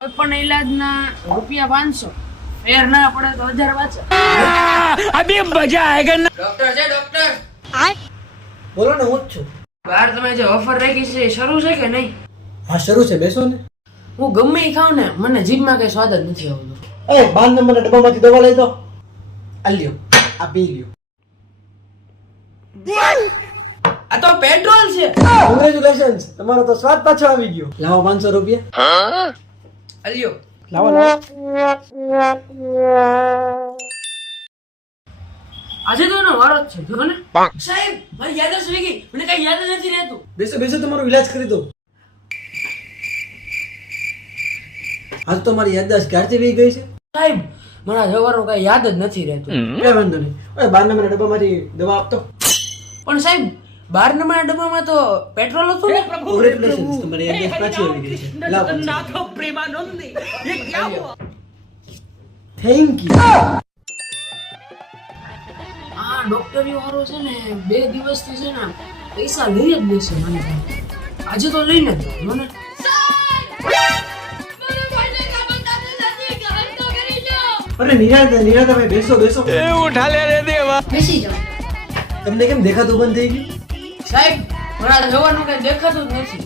કોઈ પણ ઈલાજના ₹500 ફેર ના પડે તો 1000 વાંચે. અભી મજા આયેગા ના. ડોક્ટર છે ડોક્ટર. બોલો ને, હું જ છું. બહાર તમે જે ઓફર રાખી છે એ શરૂ છે કે નહીં? હા, શરૂ છે, બેસો ને. હું ગમે ઈ ખાઉં ને મને જીભમાં કઈ સ્વાદ જ નથી આવતો. એ 12 નંબરના ડબ્બામાંથી દવા લઈ દો. આ લ્યો, આ પી લ્યો. આ તો પેટ્રોલ છે. કોંગ્રેચ્યુલેશન્સ, તમારો તો સ્વાદ પાછો આવી ગયો. લાવો 500 રૂપિયા. અલ્યો લાવો લાવો. આજે તો એનો વારો જ છે જો ને. સાહેબ મારી યાદ જ રહી ગઈ, મને કઈ યાદ જ નથી રહેતું. બેસો બેસો, તમારો ઈલાજ કરી દો. આજ તો મારી યાદદાસ્ત ક્યારથી વહી ગઈ છે. સાહેબ મને જવાનું કઈ યાદ જ નથી રહેતું. કઈ વાંધો નહીં. ઓય 12 નંબરના ડબ્બામાંથી દવા આપતો. પણ સાહેબ 12 નંબરના ડબ્બામાં તો પેટ્રોલ હતું ને. કોંગ્રેચ્યુલેશન્સ, તમારી યાદદાસ્ત પાછી આવી ગઈ છે. લાવો. Thank you. આ ડોક્ટરી વાળો છે ને 2 દિવસથી છે ને પૈસા લઈ જ લેશે મને. આજે તો લઈને જ જાઉં મને. અરે નિરાંત ભાઈ, બેસો બેસો. એ ઉઠા લે રે દેવા. બેસી જાઓ. તમને કેમ દેખાતું બંધ થઈ ગયું? સાહેબ મારા જવાનું કઈ દેખાતું જ નથી.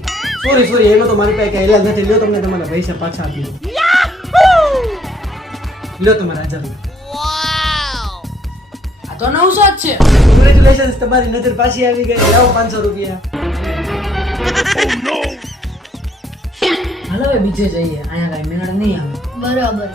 સોરી, એનો તો મારી પાસે કઈ ઈલાજ નથી. લ્યો, તમને તમારા પૈસા પાછા આપી દઉં. લ્યો તમારા 1000 રૂપિયા. આ તો 900 જ છે. કોંગ્રેચ્યુલેશન્સ, તમારી નજર પાછી આવી ગઈ. લાવો 500 રૂપિયા. હાલો હવે બીજે જઈએ, અહીંયા કઈ મેળ નહીં આવે. બરાબર.